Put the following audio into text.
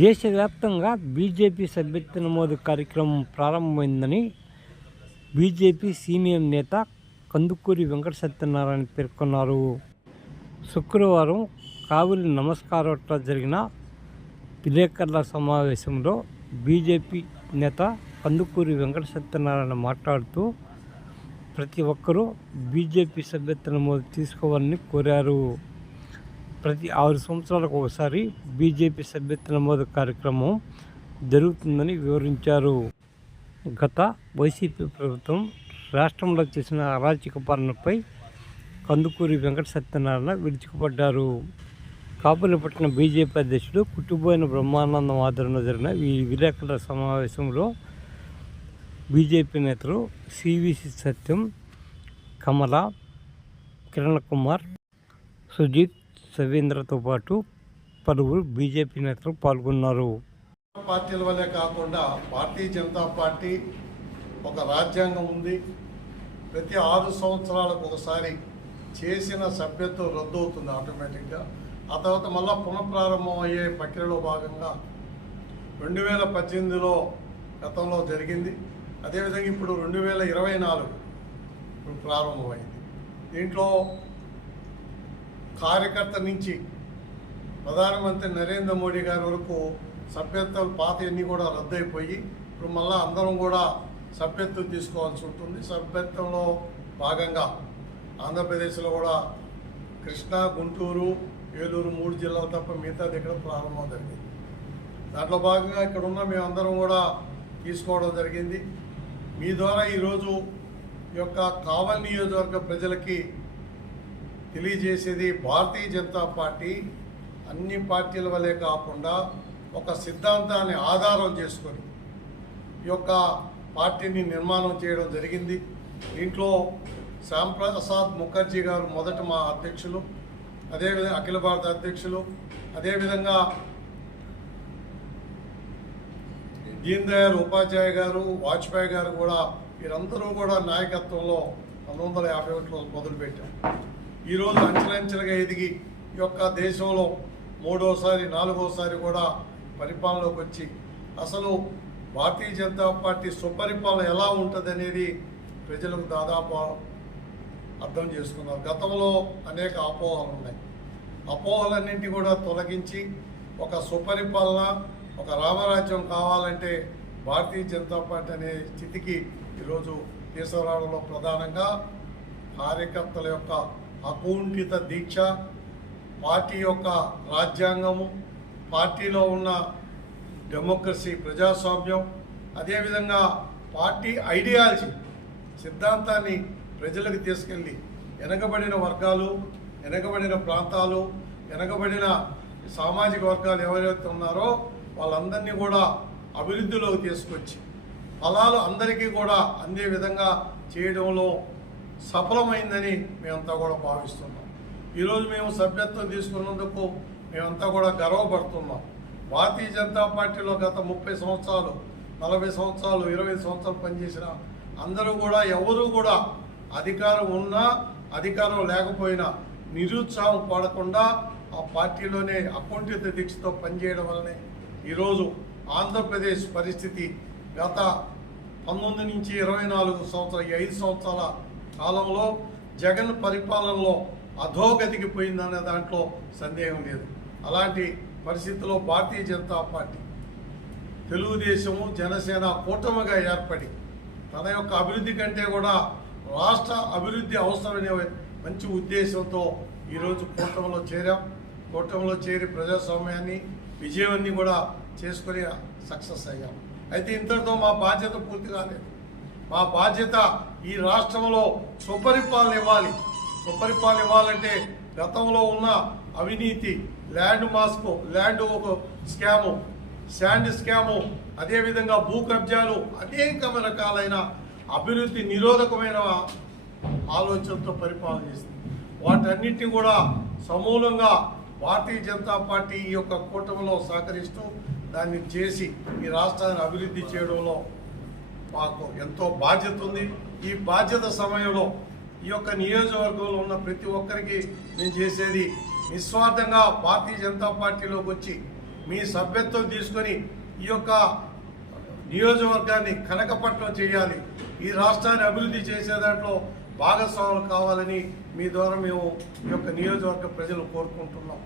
దేశవ్యాప్తంగా బీజేపీ సభ్యత్వ నమోదు కార్యక్రమం ప్రారంభమైందని బీజేపీ సీనియర్ నేత కందుకూరి వెంకట సత్యనారాయణ పేర్కొన్నారు. శుక్రవారం కావిలి నమస్కార జరిగిన విలేకరుల సమావేశంలో బీజేపీ నేత కందుకూరి వెంకట సత్యనారాయణ మాట్లాడుతూ ప్రతి ఒక్కరూ బీజేపీ సభ్యత్వ నమోదు తీసుకోవాలని కోరారు. ప్రతి ఆరు సంవత్సరాలకు ఒకసారి బీజేపీ సభ్యత్వ నమోదు కార్యక్రమం జరుగుతుందని వివరించారు. గత వైసీపీ ప్రభుత్వం రాష్ట్రంలో చేసిన అరాచక పాలనపై కందుకూరి వెంకట సత్యనారాయణ విరుచుకుపడ్డారు. కాపులపట్టిన బీజేపీ అధ్యక్షుడు కుట్టుబోయిన బ్రహ్మానందం ఆధ్వర్యంలో జరిగిన ఈ విలేకరుల సమావేశంలో బీజేపీ నేతలు సివిసి సత్యం కమల కిరణ్ కుమార్ సుజిత్ సవీంద్రతో పాటు పలువురు బీజేపీ నేతలు పాల్గొన్నారు. పార్టీల వల్లే కాకుండా భారతీయ జనతా పార్టీ ఒక రాజ్యాంగం ఉంది. ప్రతి ఆరు సంవత్సరాలకు ఒకసారి చేసిన సభ్యత్వం రద్దు అవుతుంది ఆటోమేటిక్గా. ఆ తర్వాత మళ్ళా పునఃప్రారంభం అయ్యే ప్రక్రియలో భాగంగా రెండు వేల పద్దెనిమిదిలో గతంలో జరిగింది. అదేవిధంగా ఇప్పుడు రెండు వేల ఇరవై నాలుగు ఇప్పుడు ప్రారంభమైంది. దీంట్లో కార్యకర్త నుంచి ప్రధానమంత్రి నరేంద్ర మోడీ గారి వరకు సభ్యత్వాలు పాత ఎన్ని కూడా రద్దయిపోయి ఇప్పుడు మళ్ళీ అందరం కూడా సభ్యత్వం తీసుకోవాల్సి ఉంటుంది. సభ్యత్వంలో భాగంగా ఆంధ్రప్రదేశ్లో కూడా కృష్ణా గుంటూరు ఏలూరు మూడు జిల్లాలు తప్ప మిగతా దగ్గర ప్రారంభం జరిగింది. దాంట్లో భాగంగా ఇక్కడ ఉన్న మేమందరం కూడా తీసుకోవడం జరిగింది. మీ ద్వారా ఈరోజు ఈ యొక్క కావల్ నియోజకవర్గ ప్రజలకి తెలియజేసేది భారతీయ జనతా పార్టీ. అన్ని పార్టీల వలె కాకుండా ఒక సిద్ధాంతాన్ని ఆధారం చేసుకొని ఈ యొక్క పార్టీని నిర్మాణం చేయడం జరిగింది. దీంట్లో శ్యాంప్రసాద్ ముఖర్జీ గారు మొదట మా అధ్యక్షులు అదేవిధంగా అఖిల భారత అధ్యక్షులు అదేవిధంగా దీన్ దయాళ్ ఉపాధ్యాయ గారు వాజ్పేయి గారు కూడా వీరందరూ కూడా నాయకత్వంలో పంతొమ్మిది వందల యాభై ఒకటిలో మొదలుపెట్టారు. ఈరోజు అంచెలంచెలుగా ఎదిగి ఈ యొక్క దేశంలో మూడోసారి నాలుగోసారి కూడా పరిపాలనలోకి వచ్చి అసలు భారతీయ జనతా పార్టీ సుపరిపాలన ఎలా ఉంటుంది అనేది ప్రజలకు దాదాపు అర్థం చేసుకున్నారు. గతంలో అనేక అపోహలు ఉన్నాయి. అపోహలన్నింటి కూడా తొలగించి ఒక సుపరిపాలన ఒక రామరాజ్యం కావాలంటే భారతీయ జనతా పార్టీ అనే స్థితికి ఈరోజు తీసుకురావడంలో ప్రధానంగా కార్యకర్తల యొక్క అకుంఠిత దీక్ష పార్టీ యొక్క రాజ్యాంగము పార్టీలో ఉన్న డెమోక్రసీ ప్రజాస్వామ్యం అదేవిధంగా పార్టీ ఐడియాలజీ సిద్ధాంతాన్ని ప్రజలకు తీసుకెళ్ళి వెనకబడిన వర్గాలు వెనకబడిన ప్రాంతాలు వెనకబడిన సామాజిక వర్గాలు ఎవరైతే ఉన్నారో వాళ్ళందరినీ కూడా అభివృద్ధిలోకి తీసుకొచ్చి ఫలాలు అందరికీ కూడా అందే విధంగా చేయడంలో సఫలమైందని మేమంతా కూడా భావిస్తున్నాం. ఈరోజు మేము సభ్యత్వం తీసుకున్నందుకు మేమంతా కూడా గర్వపడుతున్నాం. భారతీయ జనతా పార్టీలో గత ముప్పై సంవత్సరాలు నలభై సంవత్సరాలు ఇరవై సంవత్సరాలు పనిచేసిన అందరూ కూడా ఎవరూ కూడా అధికారం ఉన్నా అధికారం లేకపోయినా నిరుత్సాహం పడకుండా ఆ పార్టీలోనే అకుంఠిత దీక్షతో పనిచేయడం వల్లనే ఈరోజు ఆంధ్రప్రదేశ్ పరిస్థితి గత పంతొమ్మిది నుంచి ఇరవై నాలుగు సంవత్సరాలు ఐదు సంవత్సరాల కాలంలో జగన్ పరిపాలనలో అధోగతికి పోయిందనే దాంట్లో సందేహం లేదు. అలాంటి పరిస్థితుల్లో భారతీయ జనతా పార్టీ తెలుగుదేశము జనసేన కూటమిగా ఏర్పడి తన యొక్క అభివృద్ధి కంటే కూడా రాష్ట్ర అభివృద్ధి అవసరమనే మంచి ఉద్దేశంతో ఈరోజు కూటమిలో చేరాం. కూటమిలో చేరి ప్రజాస్వామ్యాన్ని విజయాన్ని కూడా చేసుకొని సక్సెస్ అయ్యాం. అయితే ఇంతటితో మా బాధ్యత పూర్తి కాలేదు. మా బాధ్యత ఈ రాష్ట్రంలో సుపరిపాలన ఇవ్వాలి. సుపరిపాలన ఇవ్వాలంటే గతంలో ఉన్న అవినీతి ల్యాండ్ మాస్క్ ల్యాండ్ ఒక స్కాము శాండ్ స్కాము అదేవిధంగా భూ కబ్జాలు అనేక రకాలైన అభివృద్ధి నిరోధకమైన ఆలోచనతో పరిపాలన చేస్తుంది. వాటన్నిటిని కూడా సమూలంగా భారతీయ జనతా పార్టీ ఈ యొక్క కూటమిలో సహకరిస్తూ దాన్ని చేసి ఈ రాష్ట్రాన్ని అభివృద్ధి చేయడంలో మాకు ఎంతో బాధ్యత ఉంది. ఈ బాధ్యత సమయంలో ఈ యొక్క నియోజకవర్గంలో ఉన్న ప్రతి ఒక్కరికి మేము చేసేది నిస్వార్థంగా భారతీయ జనతా పార్టీలోకి వచ్చి మీ సభ్యత్వం తీసుకొని ఈ యొక్క నియోజకవర్గాన్ని కనకపట్నం చేయాలి. ఈ రాష్ట్రాన్ని అభివృద్ధి చేసే దాంట్లో భాగస్వాములు కావాలని మీ ద్వారా మేము ఈ యొక్క నియోజకవర్గ ప్రజలు కోరుకుంటున్నాం.